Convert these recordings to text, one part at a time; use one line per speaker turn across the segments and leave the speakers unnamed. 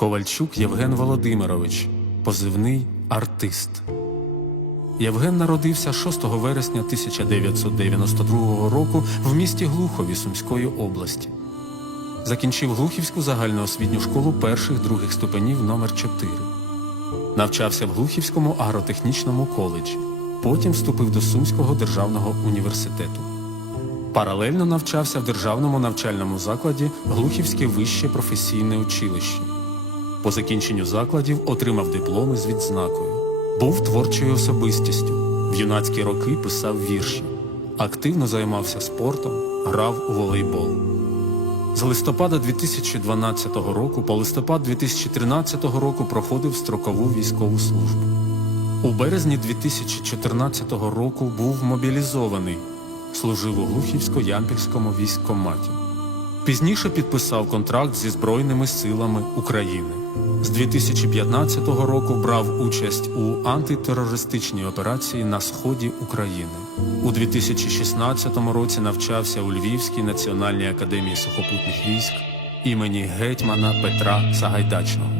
Ковальчук Євген Володимирович, позивний артист. Євген народився 6 вересня 1992 року в місті Глухові Сумської області. Закінчив Глухівську загальноосвітню школу перших других ступенів номер 4 Навчався в Глухівському агротехнічному коледжі. Потім вступив до Сумського державного університету. Паралельно навчався в державному навчальному закладі Глухівське вище професійне училище. По закінченню закладів отримав дипломи з відзнакою. Був творчою особистістю. В юнацькі роки писав вірші. Активно займався спортом, грав у волейбол. З листопада 2012 року по листопад 2013 року проходив строкову військову службу. У березні 2014 року був мобілізований, служив у Глухівсько-Ямпільському військкоматі. Пізніше підписав контракт зі Збройними силами України. З 2015 року брав участь у антитерористичній операції на сході України. У 2016 році навчався у Львівській національній академії сухопутних військ імені гетьмана Петра Сагайдачного.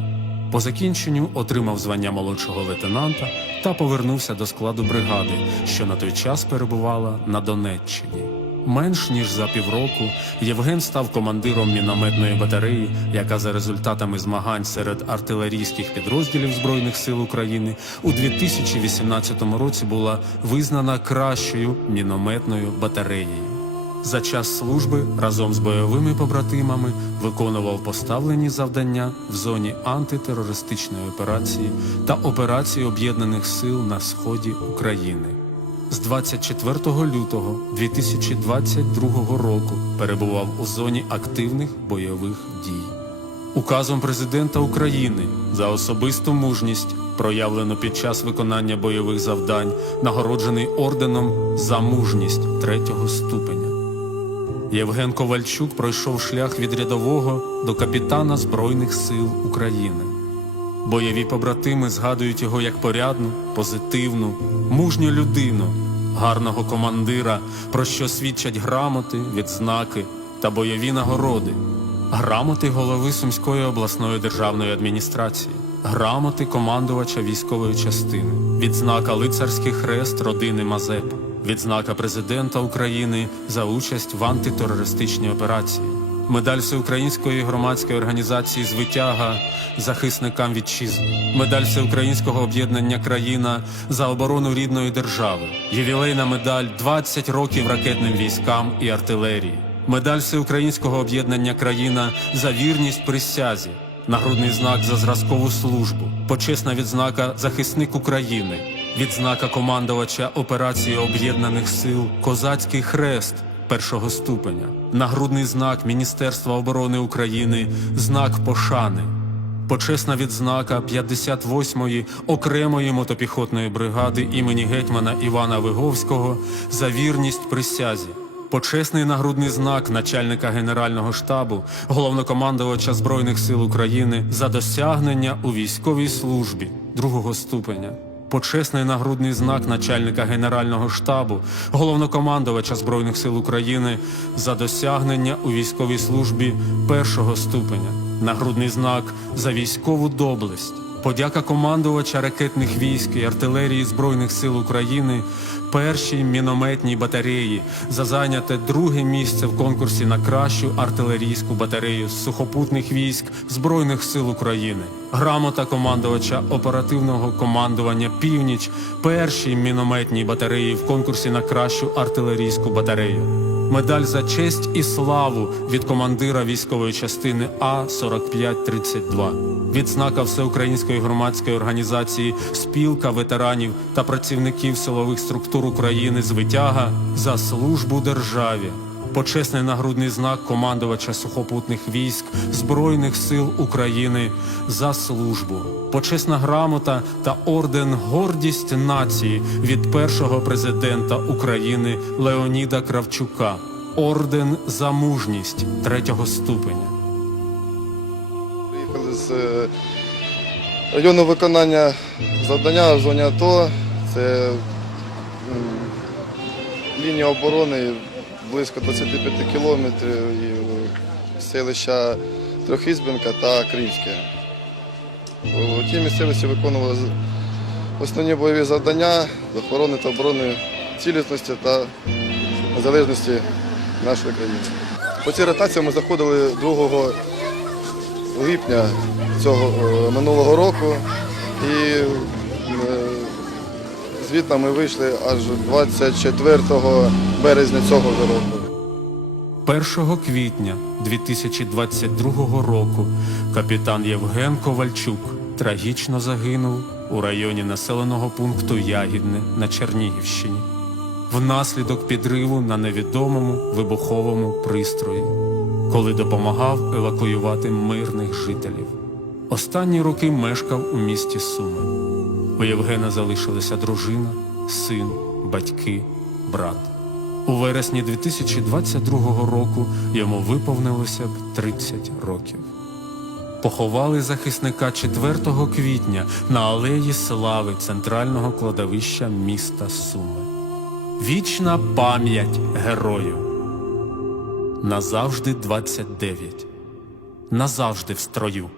По закінченню отримав звання молодшого лейтенанта та повернувся до складу бригади, що на той час перебувала на Донеччині. Менш ніж за півроку Євген став командиром мінометної батареї, яка за результатами змагань серед артилерійських підрозділів Збройних сил України у 2018 році була визнана кращою мінометною батареєю. За час служби разом з бойовими побратимами виконував поставлені завдання в зоні антитерористичної операції та операції Об'єднаних сил на сході України. З 24 лютого 2022 року перебував у зоні активних бойових дій. Указом президента України за особисту мужність, проявлену під час виконання бойових завдань, нагороджений орденом за мужність третього ступеня. Євген Ковальчук пройшов шлях від рядового до капітана Збройних сил України. Бойові побратими згадують його як порядну, позитивну, мужню людину, гарного командира, про що свідчать грамоти, відзнаки та бойові нагороди, грамоти голови Сумської обласної державної адміністрації, грамоти командувача військової частини, відзнака лицарський хрест родини Мазепа, відзнака президента України за участь в антитерористичній операції медаль Всеукраїнської громадської організації Звитяга захисникам вітчизни, медаль Всеукраїнського об'єднання Країна за оборону рідної держави, ювілейна медаль 20 років ракетним військам і артилерії, медаль Всеукраїнського об'єднання Країна за вірність присязі, нагрудний знак за зразкову службу, почесна відзнака захисник України, відзнака командувача операції Об'єднаних сил Козацький хрест першого ступеня, нагрудний знак Міністерства оборони України, знак пошани, почесна відзнака 58-ї окремої мотопіхотної бригади імені гетьмана Івана Виговського за вірність присязі. Почесний нагрудний знак начальника Генерального штабу, головнокомандувача Збройних сил України за досягнення у військовій службі другого ступеня почесний нагрудний знак начальника Генерального штабу, головнокомандувача Збройних сил України за досягнення у військовій службі першого ступеня, нагрудний знак за військову доблесть. Подяка командувача ракетних військ і артилерії Збройних сил України першій мінометній батареї за зайняте друге місце в конкурсі на кращу артилерійську батарею сухопутних військ Збройних сил України. Грамота командувача оперативного командування Північ першій мінометній батареї в конкурсі на кращу артилерійську батарею. Медаль за честь і славу від командира військової частини А 4532 відзнака Всеукраїнської громадської організації Спілка ветеранів та працівників силових структур України з витяга за службу державі. Почесний нагрудний знак командувача сухопутних військ Збройних сил України за службу, почесна грамота та орден Гордість нації від першого президента України Леоніда Кравчука, орден за мужність третього ступеня.
Приїхали з е, району виконання завдання в зоні АТО. Це лінія оборони близько 25 кілометрів і селища Трьохізбенка та Кримське. У тій місцевості виконували основні бойові завдання з охорони та оборони цілісності та незалежності нашої країни. По цій ротації ми заходили 2 липня цього е, минулого року і е, звідти ми вийшли аж 24 березня цього року.
1 квітня 2022 року капітан Євген Ковальчук трагічно загинув у районі населеного пункту Ягідне на Чернігівщині внаслідок підриву на невідомому вибуховому пристрої, коли допомагав евакуювати мирних жителів. Останні роки мешкав у місті Суми. У Євгена залишилися дружина, син, батьки, брат. У вересні 2022 року йому виповнилося б 30 років. Поховали захисника 4 квітня на алеї Слави центрального кладовища міста Суми. Вічна пам'ять герою. Назавжди 29. Назавжди в строю.